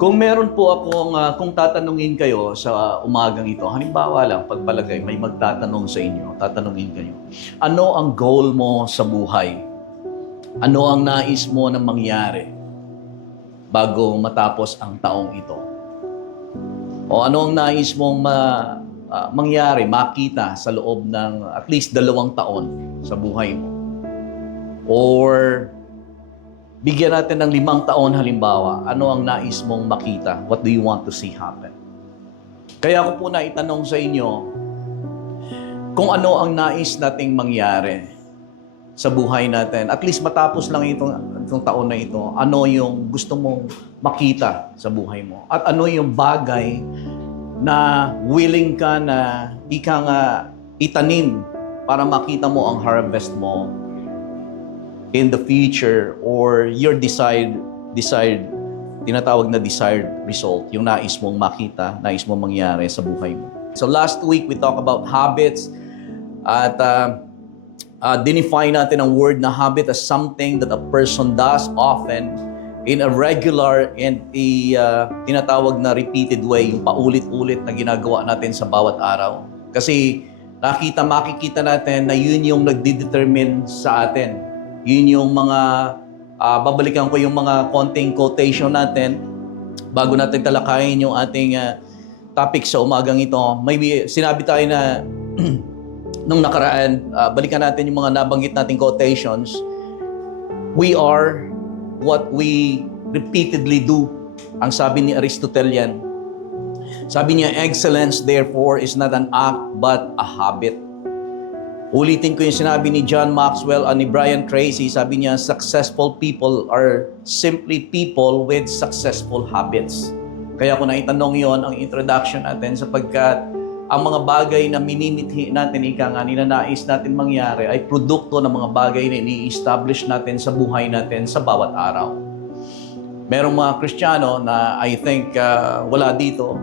Kung meron po akong, kung tatanungin kayo sa umagang ito, halimbawa lang, pagbalagay, may magtatanong sa inyo, tatanungin kayo, ano ang goal mo sa buhay? Ano ang nais mo na mangyari bago matapos ang taong ito? O ano ang nais mong mangyari, makita sa loob ng at least 2 taon sa buhay mo? Or bigyan natin ng 5 taon halimbawa, ano ang nais mong makita? What do you want to see happen? Kaya ako po naitanong sa inyo, kung ano ang nais nating mangyari sa buhay natin, at least matapos lang itong taon na ito, ano yung gusto mong makita sa buhay mo? At ano yung bagay na willing ka na itanim para makita mo ang harvest mo in the future, or your desired tinatawag na desired result, yung nais mong makita, nais mong mangyari sa buhay mo. So last week we talked about habits at define natin ang word na habit as something that a person does often in a regular and tinatawag na repeated way, yung paulit-ulit na ginagawa natin sa bawat araw. Kasi makikita natin na yun yung nagdi-determine sa atin. Yun yung mga, babalikan ko yung mga konting quotation natin bago natin talakayin yung ating topic sa umagang ito. Maybe sinabi tayo na nung nakaraan, balikan natin yung mga nabanggit nating quotations. We are what we repeatedly do. Ang sabi ni Aristotelian, sabi niya, excellence therefore is not an act but a habit. Ulitin ko yung sinabi ni John Maxwell ni Brian Tracy, sabi niya, successful people are simply people with successful habits. Kaya ko naitanong yon ang introduction natin sapagkat ang mga bagay na minimithi natin, ninanais natin mangyari ay produkto ng mga bagay na ini-establish natin sa buhay natin sa bawat araw. Merong mga Kristiyano na I think wala dito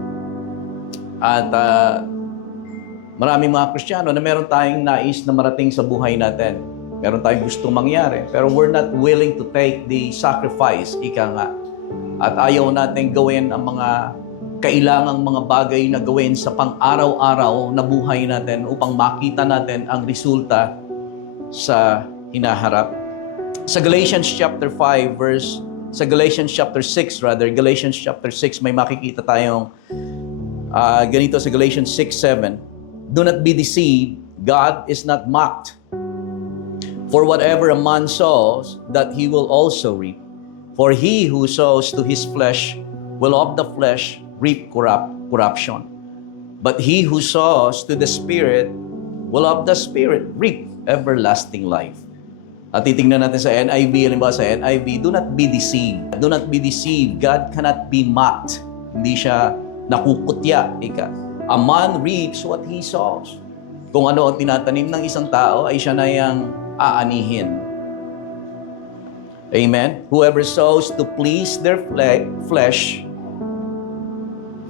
at maraming mga Kristiyano na meron tayong nais na marating sa buhay natin. Meron tayong gustong mangyari. Pero we're not willing to take the sacrifice, At ayaw natin gawin ang mga kailangang mga bagay na gawin sa pang-araw-araw na buhay natin upang makita natin ang resulta sa hinaharap. Sa Galatians chapter 6 may makikita tayong ganito sa Galatians 6:7. Do not be deceived, God is not mocked. For whatever a man sows, that he will also reap. For he who sows to his flesh will of the flesh reap corruption. But he who sows to the Spirit will of the Spirit reap everlasting life. At titingnan natin sa NIV, halimbawa sa NIV, do not be deceived. Do not be deceived. God cannot be mocked. Hindi siya nakukutya, A man reaps what he sows. Kung ano ang tinatanim ng isang tao, ay siya na yung aanihin. Amen? Whoever sows to please their flesh,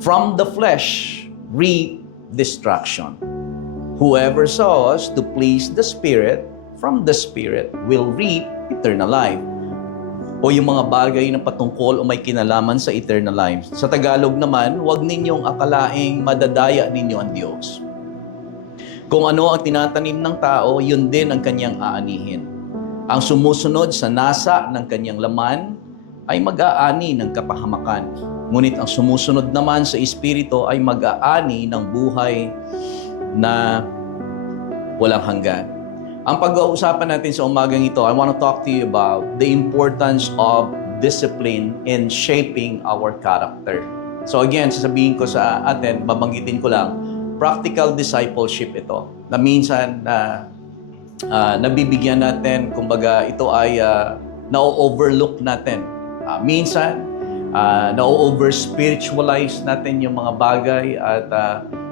from the flesh, reap destruction. Whoever sows to please the Spirit, from the Spirit, will reap eternal life. O yung mga bagay na patungkol o may kinalaman sa eternal life. Sa Tagalog naman, huwag ninyong akalaing madadaya ninyo ang Diyos. Kung ano ang tinatanim ng tao, yun din ang kanyang aanihin. Ang sumusunod sa nasa ng kanyang laman ay mag-aani ng kapahamakan. Ngunit ang sumusunod naman sa Espiritu ay mag-aani ng buhay na walang hanggan. Ang pag-uusapan natin sa umagang ito, I want to talk to you about the importance of discipline in shaping our character. So again, sasabihin ko sa atin, babanggitin ko lang, practical discipleship ito. Na minsan, nabibigyan natin, kumbaga, ito ay na-overlook natin. Minsan, na-over-spiritualize natin yung mga bagay at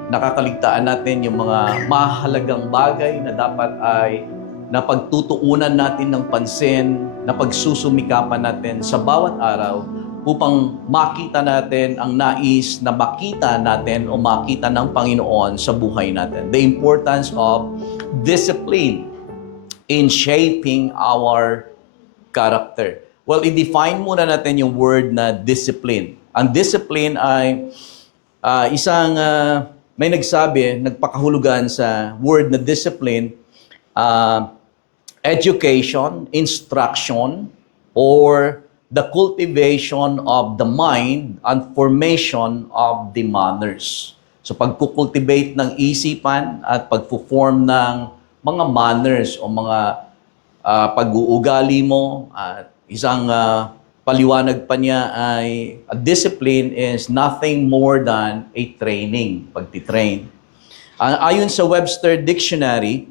nakakaligtaan natin yung mga mahalagang bagay na dapat ay napagtutuunan natin ng pansin, na pagsusumikapan natin sa bawat araw upang makita natin ang nais na makita natin o makita ng Panginoon sa buhay natin. The importance of discipline in shaping our character. Well, i-define muna natin yung word na discipline. Ang discipline ay may nagsabi, nagpakahulugan sa word na discipline, uh, education, instruction, or the cultivation of the mind and formation of the manners. So pagkukultivate ng isipan at pagpo-form ng mga manners o mga pag-uugali mo, at isang paliwanag pa niya ay a discipline is nothing more than a training, pagtitrain. Ayon sa Webster Dictionary,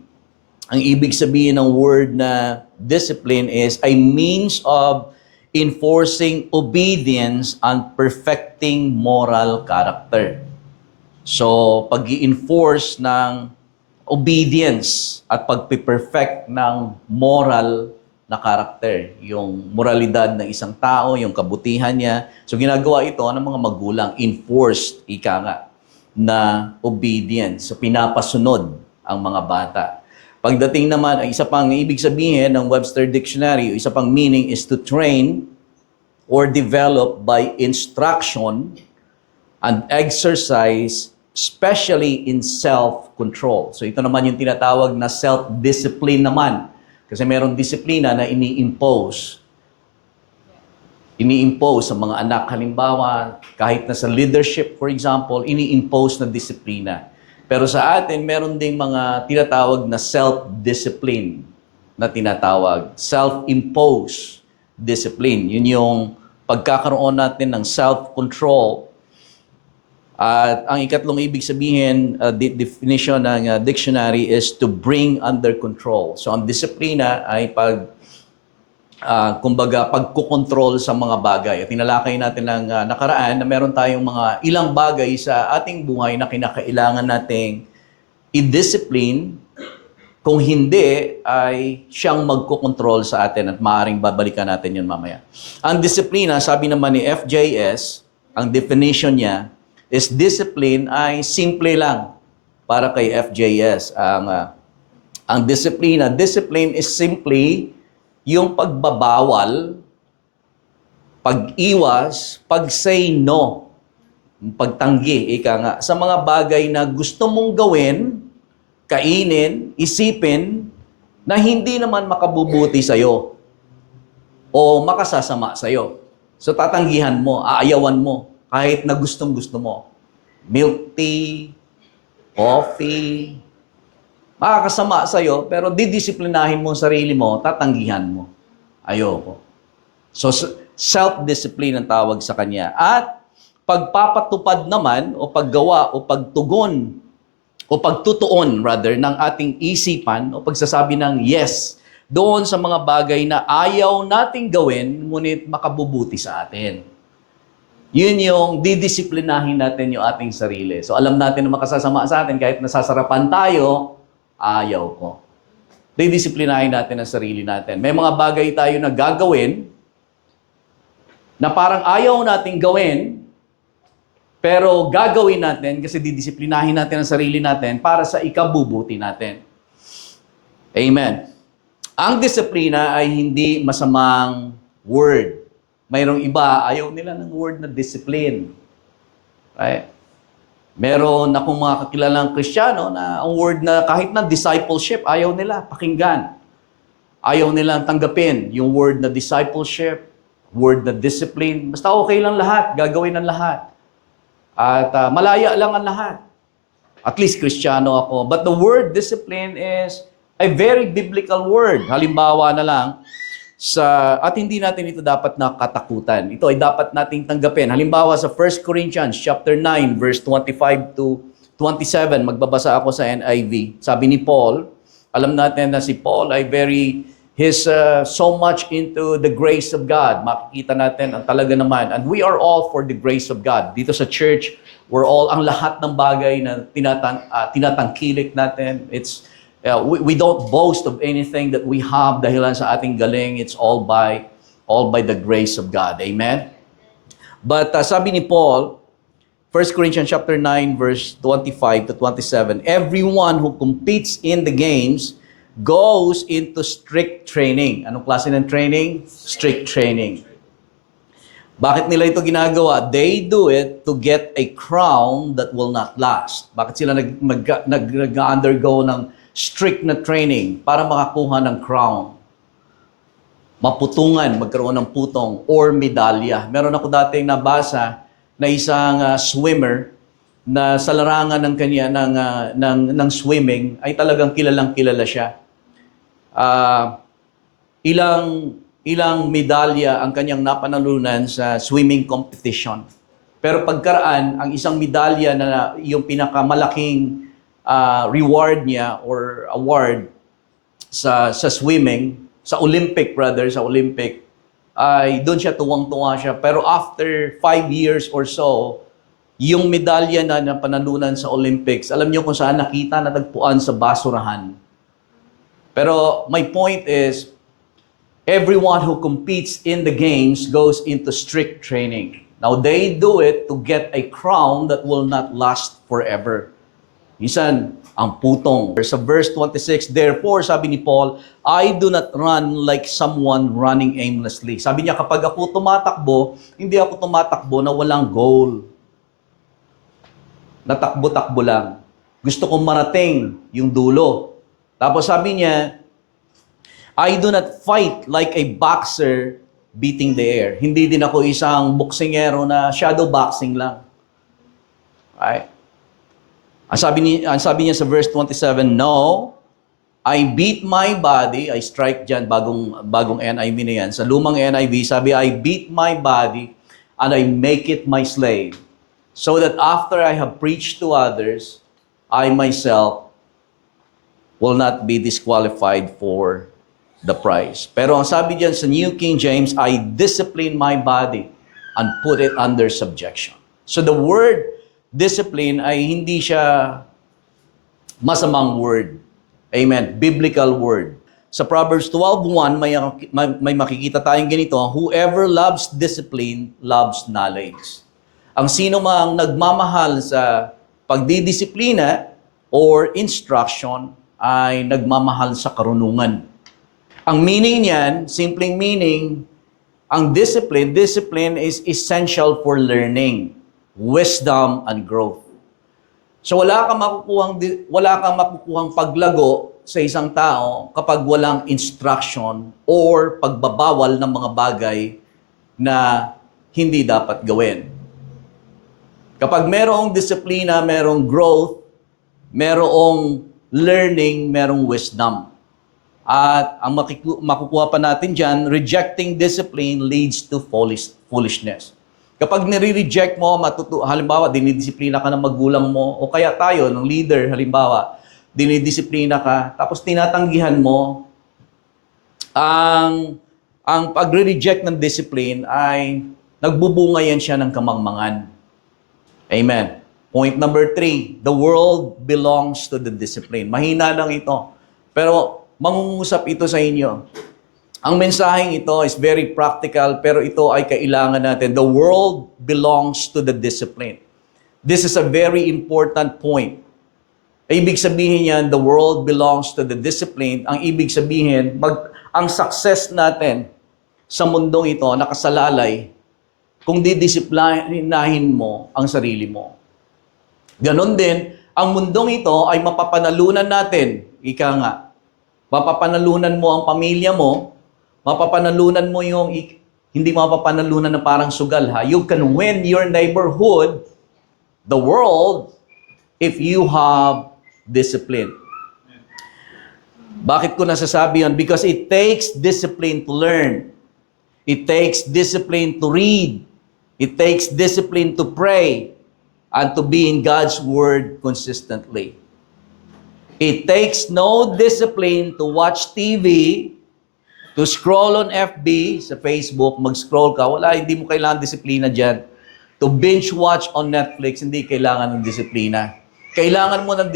ang ibig sabihin ng word na discipline is a means of enforcing obedience and perfecting moral character. So, pag-i-enforce ng obedience at pag-perfect ng moral na karakter, yung moralidad ng isang tao, yung kabutihan niya. So, ginagawa ito ng mga magulang, enforced, ika nga, na obedience. So, pinapasunod ang mga bata. Pagdating naman, ay isa pang ibig sabihin ng Webster Dictionary, isa pang meaning is to train or develop by instruction and exercise, especially in self-control. So ito naman yung tinatawag na self-discipline naman. Kasi mayroong disiplina na ini-impose. Ini-impose sa mga anak, halimbawa, kahit na sa leadership, for example, ini-impose na disiplina. Pero sa atin, meron ding mga tinatawag na self-discipline na tinatawag. Self-imposed discipline. Yun yung pagkakaroon natin ng self-control. At ang ikatlong ibig sabihin, definition ng dictionary is to bring under control. So ang disiplina ay pagkukontrol sa mga bagay. At tinalakay natin ng nakaraan na meron tayong mga ilang bagay sa ating buhay na kinakailangan nating i-discipline. Kung hindi, ay siyang magkukontrol sa atin at maaaring babalikan natin yun mamaya. Ang disiplina, sabi naman ni FJS, ang definition niya is discipline ay simple lang para kay FJS. Ang discipline is simply yung pagbabawal, pag-iwas, pag-say no, pagtanggi, ika nga, sa mga bagay na gusto mong gawin, kainin, isipin, na hindi naman makabubuti sa'yo o makasasama sa'yo. So tatanggihan mo, aayawan mo, kahit na gustong-gusto mo. Milk tea, coffee, makakasama sa'yo, pero didisiplinahin mo ang sarili mo, tatanggihan mo. Ayoko. So, self-discipline ang tawag sa kanya. At pagpapatupad naman, o paggawa, o pagtugon, o pagtutuon, rather, ng ating isipan, o pagsasabi ng yes, doon sa mga bagay na ayaw nating gawin, ngunit makabubuti sa atin. Yun yung didisiplinahin natin yung ating sarili. So, alam natin na makasasama sa atin, kahit nasasarapan tayo, ayaw ko. Didisiplinahin natin ang sarili natin. May mga bagay tayo na gagawin na parang ayaw nating gawin, pero gagawin natin kasi didisiplinahin natin ang sarili natin para sa ikabubuti natin. Amen. Ang disiplina ay hindi masamang word. Mayroong iba, ayaw nila ng word na discipline. Right? Meron akong mga kakilalang Kristiyano na ang word na kahit na discipleship, ayaw nila pakinggan. Ayaw nilang tanggapin yung word na discipleship, word na discipline. Basta okay lang lahat, gagawin ng lahat. At malaya lang ang lahat. At least Kristiyano ako. But the word discipline is a very biblical word. Halimbawa na lang, at hindi natin ito dapat nakatakutan. Ito ay dapat nating tanggapin. Halimbawa sa 1 Corinthians chapter 9 verse 25 to 27, magbabasa ako sa NIV. Sabi ni Paul, alam natin na si Paul ay he's so much into the grace of God. Makikita natin ang talaga naman. And we are all for the grace of God. Dito sa church, ang lahat ng bagay na tinatangkilik natin, we don't boast of anything that we have dahilan sa ating galing. It's all by the grace of God. Amen? But sabi ni Paul, 1 Corinthians chapter 9, verse 25 to 27, everyone who competes in the games goes into strict training. Anong klase ng training? Strict training. Bakit nila ito ginagawa? They do it to get a crown that will not last. Bakit sila nag-undergo ng strict na training para makakuha ng crown? Maputungan, magkaroon ng putong or medalya. Meron ako dating nabasa na isang swimmer na sa larangan ng kanya ng swimming ay talagang kilalang-kilala siya. Ilang medalya ang kanyang napanalunan sa swimming competition. Pero pagkaraan, ang isang medalya na yung pinakamalaking reward niya or award sa swimming, sa Olympic, ay doon siya tuwang-tuwa siya. Pero after 5 years or so, yung medalya na napanalunan sa Olympics, alam niyo kung saan nakita, natagpuan sa basurahan. Pero my point is, everyone who competes in the games goes into strict training. Now, they do it to get a crown that will not last forever. Minsan, ang putong. Sa verse 26, therefore, sabi ni Paul, I do not run like someone running aimlessly. Sabi niya, kapag ako tumatakbo, hindi ako tumatakbo na walang goal. Natakbo-takbo lang. Gusto kong marating yung dulo. Tapos sabi niya, I do not fight like a boxer beating the air. Hindi din ako isang boksingero na shadow boxing lang. Right? Ang sabi niya sa verse 27, no, I beat my body, I strike dyan, bagong NIV na yan. Sa lumang NIV, sabi, I beat my body and I make it my slave, so that after I have preached to others, I myself will not be disqualified for the prize. Pero ang sabi diyan sa New King James, I discipline my body and put it under subjection. So the word discipline ay hindi siya masamang word. Amen. Biblical word. Sa Proverbs 12:1, may makikita tayong ganito, whoever loves discipline loves knowledge. Ang sino mang nagmamahal sa pagdidisiplina or instruction ay nagmamahal sa karunungan. Ang meaning niyan, simpleng meaning, ang discipline is essential for learning, wisdom, and growth. So wala kang makukuhang paglago sa isang tao kapag walang instruction or pagbabawal ng mga bagay na hindi dapat gawin. Kapag merong disiplina, merong growth, merong learning, merong wisdom. At ang makukuha pa natin dyan, rejecting discipline leads to foolishness. Kapag nire-reject mo, halimbawa, dinidisiplina ka ng magulang mo, o kaya tayo, ng leader, halimbawa, dinidisiplina ka, tapos tinatanggihan mo, ang pagre-reject ng discipline ay nagbubunga yan siya ng kamangmangan. Amen. Point number 3, the world belongs to the discipline. Mahina lang ito. Pero mangungusap ito sa inyo. Ang mensaheng ito is very practical, pero ito ay kailangan natin. The world belongs to the discipline. This is a very important point. Ibig sabihin yan, the world belongs to the discipline. Ang ibig sabihin, ang success natin sa mundong ito nakasalalay kung didisiplinahin mo ang sarili mo. Ganon din, ang mundong ito ay mapapanalunan natin. Ika nga, mapapanalunan mo ang pamilya mo, mapapanalunan mo yung, hindi mapapanalunan na parang sugal ha. You can win your neighborhood, the world, if you have discipline. Bakit ko nasasabi yan? Because it takes discipline to learn. It takes discipline to read. It takes discipline to pray and to be in God's Word consistently. It takes no discipline to watch TV, to scroll on FB, sa Facebook, mag-scroll ka. Wala, hindi mo kailangan disiplina dyan. To binge watch on Netflix, hindi kailangan ng disiplina. Kailangan mo ng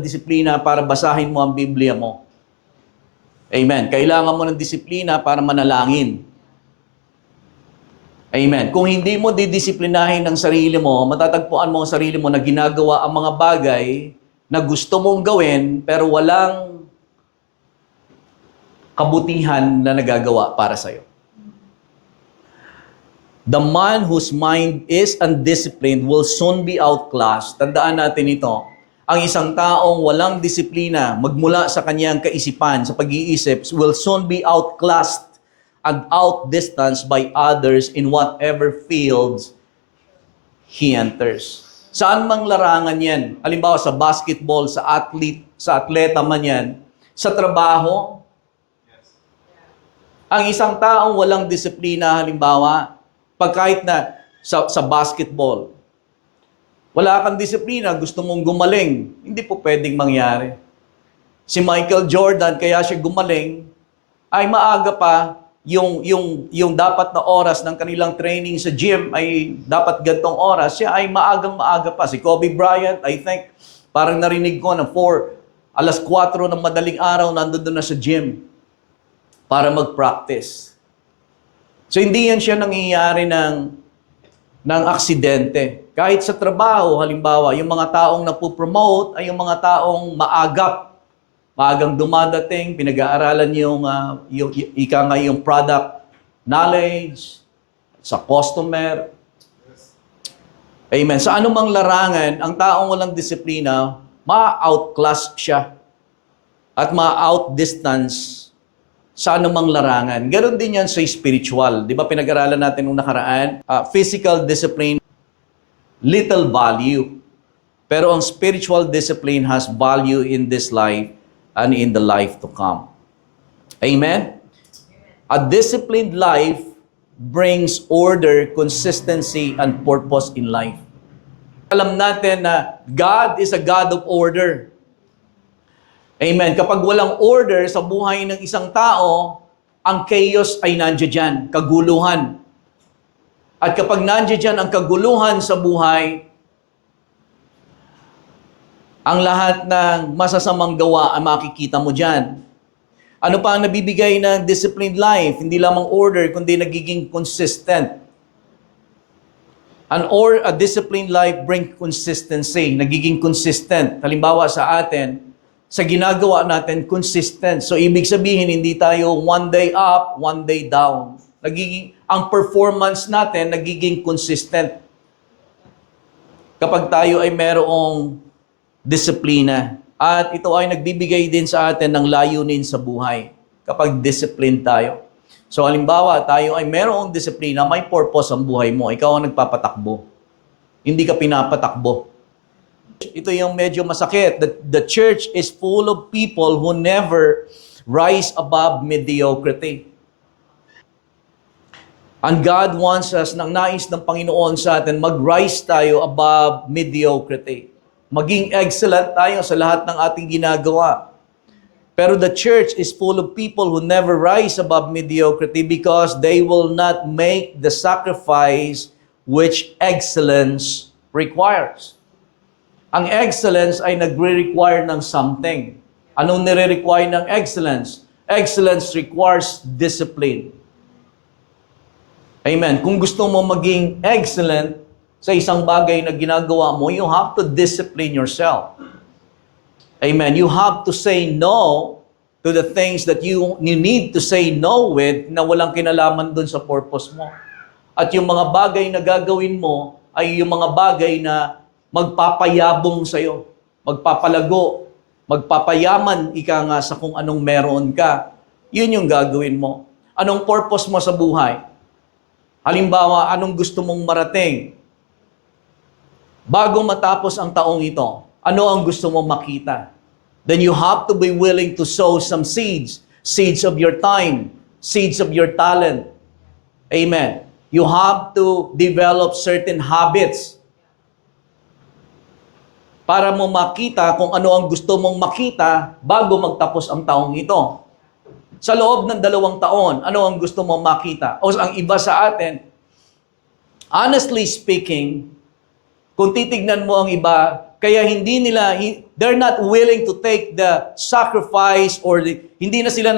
disiplina para basahin mo ang Biblia mo. Amen. Kailangan mo ng disiplina para manalangin. Amen. Kung hindi mo didisiplinahin ang sarili mo, matatagpuan mo ang sarili mo na ginagawa ang mga bagay na gusto mong gawin pero walang kabutihan na nagagawa para sa'yo. The man whose mind is undisciplined will soon be outclassed. Tandaan natin ito. Ang isang taong walang disiplina, magmula sa kanyang kaisipan, sa pag-iisip, will soon be outclassed and outdistanced by others in whatever fields he enters. Saan mang larangan yan? Halimbawa sa basketball, sa atleta man yan, sa trabaho. Ang isang taong walang disiplina, halimbawa, kahit na sa basketball, wala kang disiplina, gusto mong gumaling, hindi po pwedeng mangyari. Si Michael Jordan, kaya siya gumaling, ay maaga pa, yung dapat na oras ng kanilang training sa gym ay dapat gantong oras, siya ay maagang-maaga pa. Si Kobe Bryant, I think, parang narinig ko na 4:00 ng madaling araw, nandun na sa gym para mag-practice. So hindi yan siya nangyayari ng aksidente. Kahit sa trabaho, halimbawa, yung mga taong napopromote ay yung mga taong maagang dumadating, pinag-aaralan yung product knowledge, sa customer. Amen. Sa anumang larangan, ang taong walang disiplina, ma-outclass siya at ma-outdistance sa anumang larangan. Ganon din yan sa spiritual. Di ba pinag-aralan natin nung nakaraan? Physical discipline, little value. Pero ang spiritual discipline has value in this life and in the life to come. Amen? A disciplined life brings order, consistency, and purpose in life. Alam natin na God is a God of order. Amen. Kapag walang order sa buhay ng isang tao, ang chaos ay nandiyan dyan, kaguluhan. At kapag nandiyan dyan ang kaguluhan sa buhay, ang lahat ng masasamang gawa ay makikita mo dyan. Ano pa ang nabibigay ng disciplined life? Hindi lamang order, kundi nagiging consistent. A disciplined life brings consistency, nagiging consistent. Halimbawa sa atin, sa ginagawa natin, consistent. So, ibig sabihin, hindi tayo one day up, one day down. Ang performance natin, nagiging consistent. Kapag tayo ay merong disiplina. At ito ay nagbibigay din sa atin ng layunin sa buhay. Kapag disciplined tayo. So, halimbawa, tayo ay merong disiplina, may purpose ang buhay mo. Ikaw ang nagpapatakbo. Hindi ka pinapatakbo. Ito yung medyo masakit. The church is full of people who never rise above mediocrity. And God wants us, nang nais ng Panginoon sa atin, mag-rise tayo above mediocrity. Maging excellent tayo sa lahat ng ating ginagawa. Pero the church is full of people who never rise above mediocrity because they will not make the sacrifice which excellence requires. Ang excellence ay nagre-require ng something. Anong nire-require ng excellence? Excellence requires discipline. Amen. Kung gusto mo maging excellent sa isang bagay na ginagawa mo, you have to discipline yourself. Amen. You have to say no to the things that you need to say no with na walang kinalaman dun sa purpose mo. At yung mga bagay na gagawin mo ay yung mga bagay na magpapayabong sa'yo, magpapalago, magpapayaman ika nga sa kung anong meron ka. Yun yung gagawin mo. Anong purpose mo sa buhay? Halimbawa, anong gusto mong marating? Bago matapos ang taong ito, ano ang gusto mong makita? Then you have to be willing to sow some seeds. Seeds of your time. Seeds of your talent. Amen. You have to develop certain habits para mo makita kung ano ang gusto mong makita bago magtapos ang taong ito. Sa loob ng 2 taon, ano ang gusto mong makita? O ang iba sa atin, honestly speaking, kung titignan mo ang iba, kaya they're not willing to take the sacrifice or hindi na sila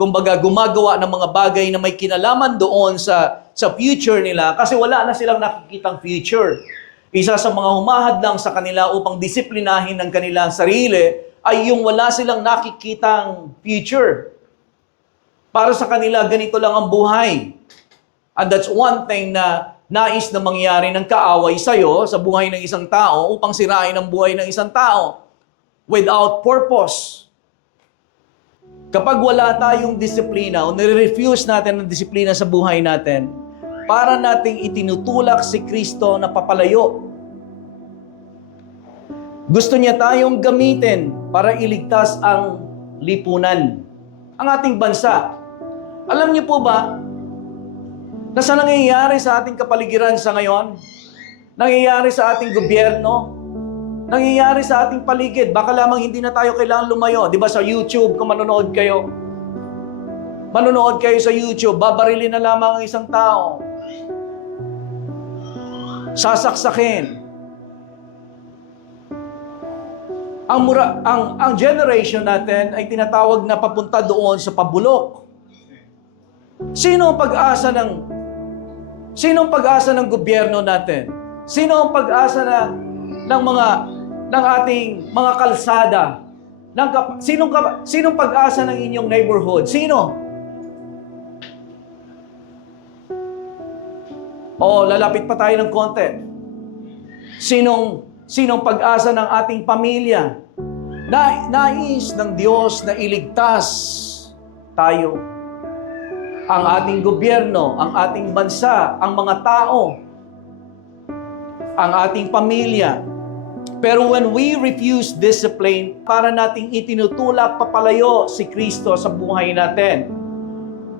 kumbaga gumagawa ng mga bagay na may kinalaman doon sa future nila kasi wala na silang nakikitang future. Isa sa mga humahadlang sa kanila upang disiplinahin ang kanilang sarili ay yung wala silang nakikitang future. Para sa kanila, ganito lang ang buhay. And that's one thing na nais na mangyari ng kaaway sa'yo, sa buhay ng isang tao, upang sirain ang buhay ng isang tao without purpose. Kapag wala tayong disiplina o nire-refuse natin ang disiplina sa buhay natin, para nating itinutulak si Kristo na papalayo. Gusto niya tayong gamitin para iligtas ang lipunan, ang ating bansa. Alam niyo po ba, na sa nangyayari sa ating kapaligiran sa ngayon, nangyayari sa ating gobyerno, nangyayari sa ating paligid, baka lamang hindi na tayo kailangan lumayo. Di ba sa YouTube, kung manonood kayo sa YouTube, babarilin na lamang ang isang tao. Sasaksakin. Ang generation natin ay tinatawag na papunta doon sa pabulok. Sino ang pag-asa ng gobyerno natin? Sino ang pag-asa ng ating mga kalsada? Sinong pag-asa ng inyong neighborhood? Sino? Lalapit pa tayo ng konti. Sinong pag-asa ng ating pamilya? Nais ng Diyos na iligtas tayo. Ang ating gobyerno, ang ating bansa, ang mga tao, ang ating pamilya. Pero when we refuse discipline, para nating itinutulak papalayo si Kristo sa buhay natin.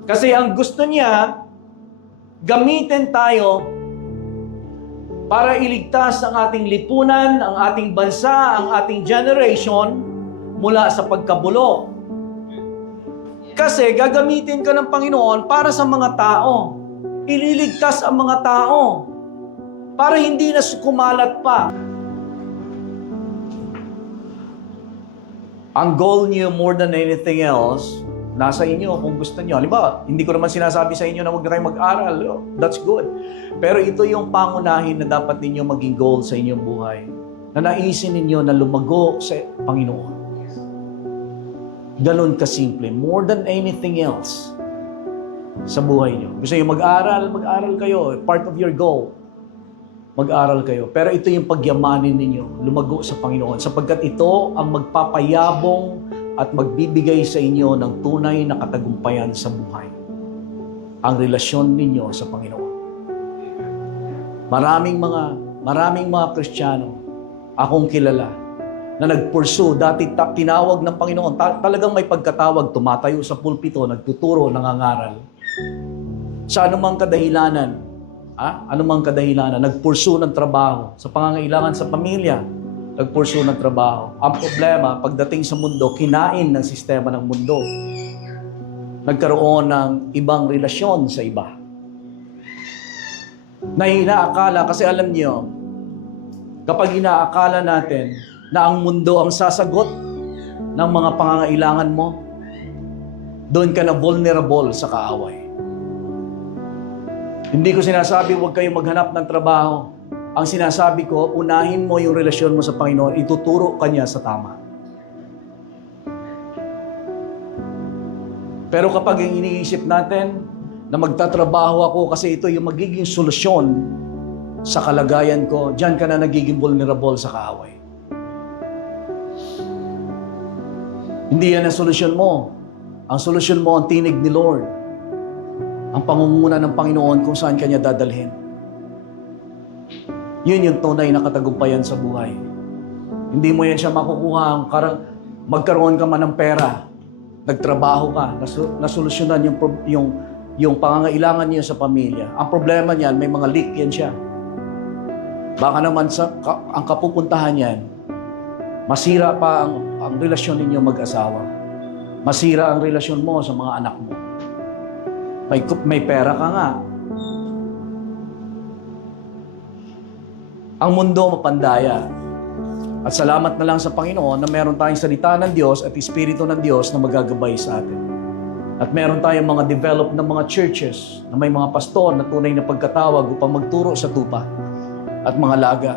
Kasi ang gusto niya, gamitin tayo para iligtas ang ating lipunan, ang ating bansa, ang ating generation mula sa pagkabulok. Kasi gagamitin ka ng Panginoon para sa mga tao. Ililigtas ang mga tao para hindi na kumalat pa. Ang goal niyo more than anything else, nasa inyo kung gusto niyo. Halimbawa, hindi ko naman sinasabi sa inyo na huwag na kayo mag-aral. That's good. Pero ito yung pangunahin na dapat ninyo maging goal sa inyong buhay. Na naisin ninyo na lumago sa Panginoon. Ganon kasimple. More than anything else sa buhay niyo. Gusto niyo mag-aral kayo. Part of your goal. Mag-aral kayo. Pero ito yung pagyamanin ninyo. Lumago sa Panginoon. Sapagkat ito ang magpapayabong at magbibigay sa inyo ng tunay na katagumpayan sa buhay. Ang relasyon ninyo sa Panginoon. Maraming mga Kristiyano akong kilala na nag-pursue, dati tinawag ng Panginoon, talagang may pagkatawag, tumatayo sa pulpito, nagtuturo, nangangaral. Sa anumang kadahilanan, nag-pursue ng trabaho, sa pangangailangan sa pamilya, nag-pursue ng trabaho. Ang problema, pagdating sa mundo, kinain ng sistema ng mundo. Nagkaroon ng ibang relasyon sa iba. Na inaakala, kasi alam niyo, kapag inaakala natin na ang mundo ang sasagot ng mga pangangailangan mo, doon ka na vulnerable sa kaaway. Hindi ko sinasabi huwag kayong maghanap ng trabaho. Ang sinasabi ko, unahin mo yung relasyon mo sa Panginoon, ituturo ka niya sa tama. Pero kapag yung iniisip natin na magtatrabaho ako kasi ito yung magiging solusyon sa kalagayan ko, diyan ka na nagiging vulnerable sa kaaway. Hindi yan ang solusyon mo. Ang solusyon mo ang tinig ni Lord. Ang pangunguna ng Panginoon kung saan kanya dadalhin. Yun yung tunay na katagumpayan sa buhay. Hindi mo yan siya makukuha magkaroon ka man ng pera, nagtrabaho ka, nasolusyonan yung pangangailangan niyo sa pamilya. Ang problema niyan, may mga leak yan siya. Baka naman ang kapupuntahan niyan, masira pa ang relasyon ninyo mag-asawa. Masira ang relasyon mo sa mga anak mo. May pera ka nga. Ang mundo mapandaya. At salamat na lang sa Panginoon na meron tayong salita ng Diyos at Espiritu ng Diyos na magagabay sa atin. At meron tayong mga developed na mga churches na may mga pastor na tunay na pagkatawag upang magturo sa tupa. at mga laga.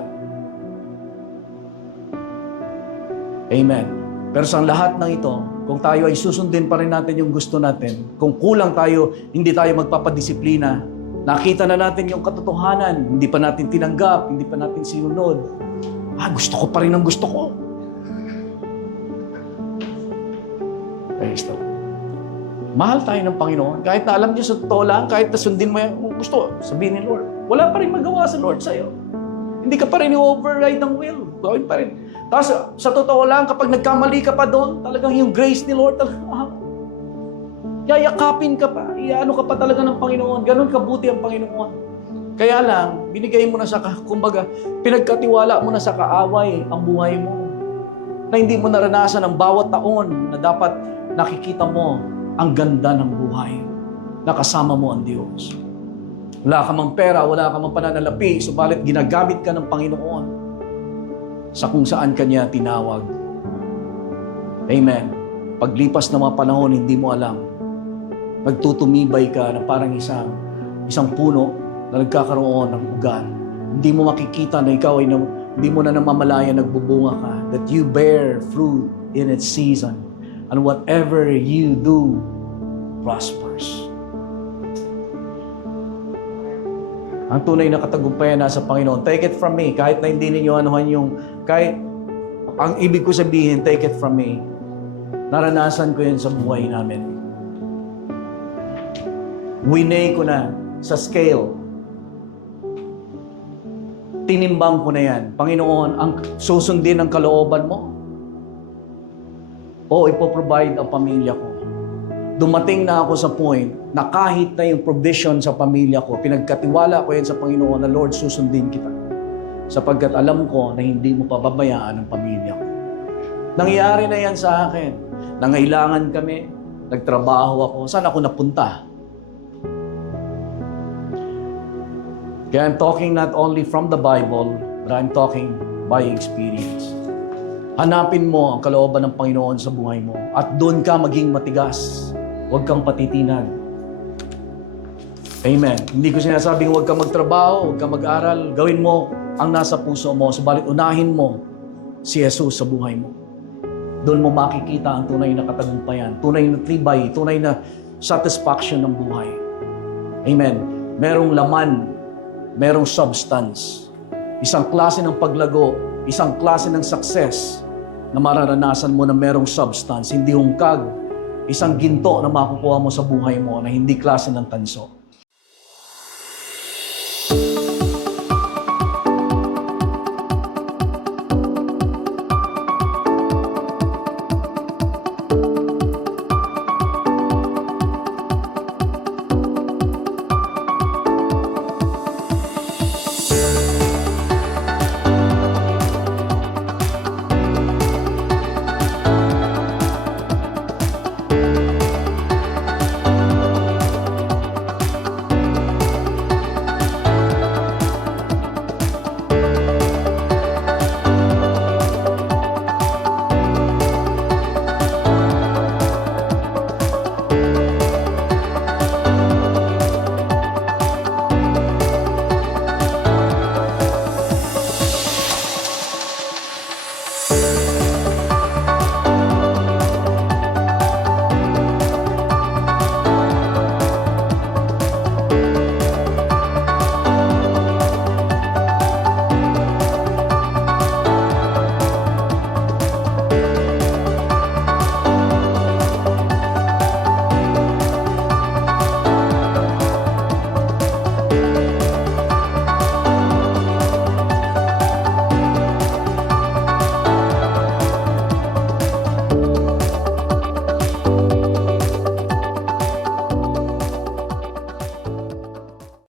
Amen. Pero sa lahat ng ito, kung tayo ay susundin pa rin natin yung gusto natin, kung kulang tayo, hindi tayo magpapadisiplina, nakita na natin yung katotohanan, hindi pa natin tinanggap, hindi pa natin sinunod. Gusto ko pa rin ang gusto ko. Praise the Lord. Mahal tayo ng Panginoon. Kahit na alam niyo sa totoo lang, kahit na sundin mo yung gusto, sabihin ni Lord, wala pa rin magawa sa Lord sa'yo. Hindi ka pa rin i-override ng will. Gawin pa rin. Tapos, sa totoo lang, kapag nagkamali ka pa doon, talagang yung grace ni Lord, yayakapin ka pa. Iano ka pa talaga ng Panginoon. Ganon kabuti ang Panginoon. Kaya lang, binigay mo na sa, kumbaga, pinagkatiwala mo na sa kaaway ang buhay mo. Na hindi mo naranasan ang bawat taon na dapat nakikita mo ang ganda ng buhay. Nakasama mo ang Diyos. Wala ka mang pera, wala ka mang pananalapi, subalit ginagamit ka ng Panginoon sa kung saan Kanya tinawag. Amen. Paglipas ng mga panahon, hindi mo alam. Nagtutumibay ka na parang isang puno na nagkakaroon ng ugat. Hindi mo makikita na ikaw ay hindi mo na namamalaya, nagbubunga ka. That you bear fruit in its season. And whatever you do, prospers. Ang tunay na katagumpayan nasa Panginoon. Take it from me. Kahit na hindi ninyo anuhan kahit ang ibig ko sabihin, take it from me. Naranasan ko yun sa buhay namin. Winay ko na sa scale. Tinimbang ko na yan. Panginoon, ang susundin ang kalooban mo o ipoprovide ang pamilya ko. Dumating na ako sa point na kahit na yung provision sa pamilya ko, pinagkatiwala ko yan sa Panginoon na Lord, susundin kita. Sapagkat alam ko na hindi mo pababayaan ang pamilya ko. Nangyari na yan sa akin. Nangailangan kami, nagtrabaho ako. Saan ako napunta? Kaya I'm talking not only from the Bible, but I'm talking by experience. Hanapin mo ang kalooban ng Panginoon sa buhay mo at doon ka maging matigas. Huwag kang patitinag. Amen. Hindi ko sinasabing huwag kang magtrabaho, huwag kang mag-aral. Gawin mo ang nasa puso mo. Subalit unahin mo si Jesus sa buhay mo. Doon mo makikita ang tunay na katagumpayan, tunay na tibay, tunay na satisfaction ng buhay. Amen. Merong laman, merong substance. Isang klase ng paglago, isang klase ng success na mararanasan mo na merong substance, hindi hungkag. Isang ginto na makukuha mo sa buhay mo na hindi klase ng tanso.